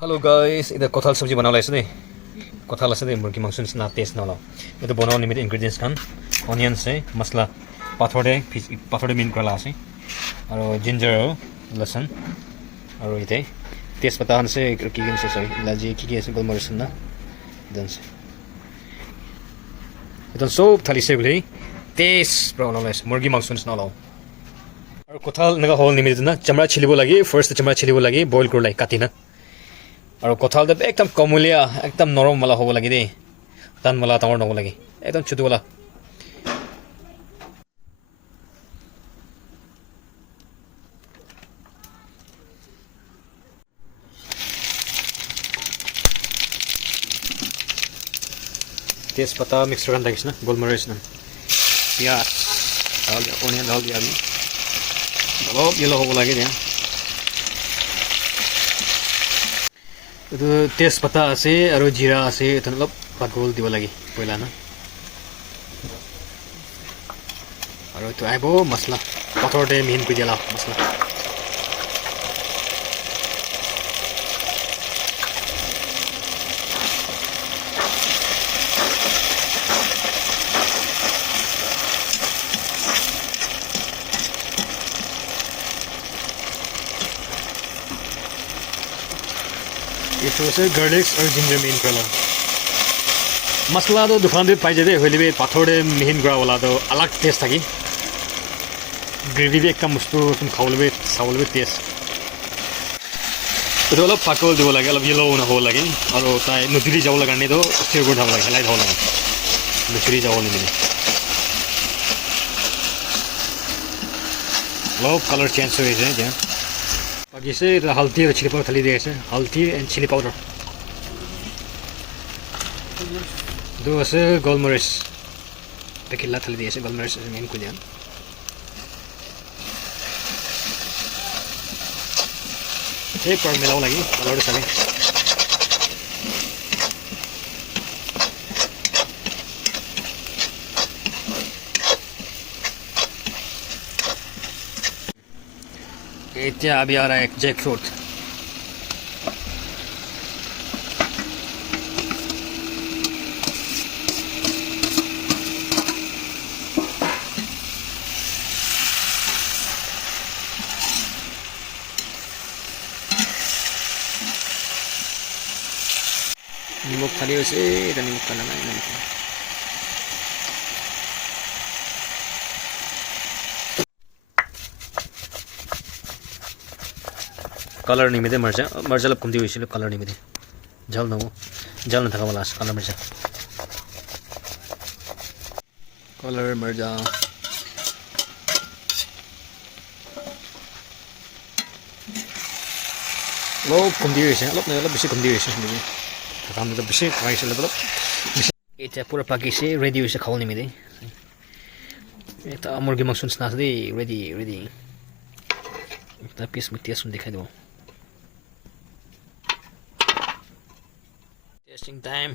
Hello guys, ida kothal sabji banawla ase de. Kothal ase de murgi mangsun na taste na law. Ida bonaw limit ingredients kan onions se masala pathode min krala ase. Aro ginger lasan aro ite taste pata han se ki se sai ilaji ki ase golmarish na dan se. Idan so thali se gule taste bro no les murgi mangsun na law. Aro kothal naga hol limit na chamra chilibo lagi first chamra chilibo lagi boil kurlai katina. और कथाल दे एकदम कमुलिया एकदम नरम वाला होबो लागि दे तान वाला तमर नगो लागि एकदम छुदु वाला तेजपत्ता मिक्सर गर्न दागिस न गोलमरिच न प्याज डाल दिया ओनियन डाल दिया अभी चलो ये लो होबो लागि दे itu तेजपत्ता ase aro jira ase itu olop bagol dibo lagi poila na aro itu aibo masala pathor de min kujela masala itu se garlic और ginger main kala मसला तो दुकान पे पाई जाते होली पे पाथोड़े मिहिन गुड़ा वाला तो अलग टेस्ट था कि ग्रेवी भी एकदम मुस्तो तुम खाओ ले सावल पे टेस्ट तो वाला पाकोल दो लगे अलग येलो ना हो लगे और होता है नुचुरी जाओ लगाने तो स्टीर गुड़ ढाल लगे लाइट हो लगे नुचुरी जाओ नहीं मिले लो कलर चेंज हो गए हैं बाकी से हल्दी और चिली पाउडर थली दिए से हल्दी एंड चिली पाउडर दो से गोलमरिच देखिला थली दिए से गोलमरिच मेन को दिया एक पर मिलाओ लगी कलर सले इतना अभी आ रहा है एक जैक फ्रूट निमक खाली वैसे इधर निमक खाना है नमक कलर नहीं मिले मर्चा मर्चा लब कमती हुई इसलिए कलर नहीं मिले जल ना वो जल ना थका वाला कलर मर्चा कलर मर्चा लो कमती हुई है लो नहीं लो बिसे कमती हुई है मुझे थकान तो बिसे खाई से लो ये पूरा पाकी से रेडी हुई से खाओ नहीं मिले ये तो मुर्गी मक्सुन स्नास दे रेडी रेडी तब किस में टेस्ट दिखाई दो Testing time.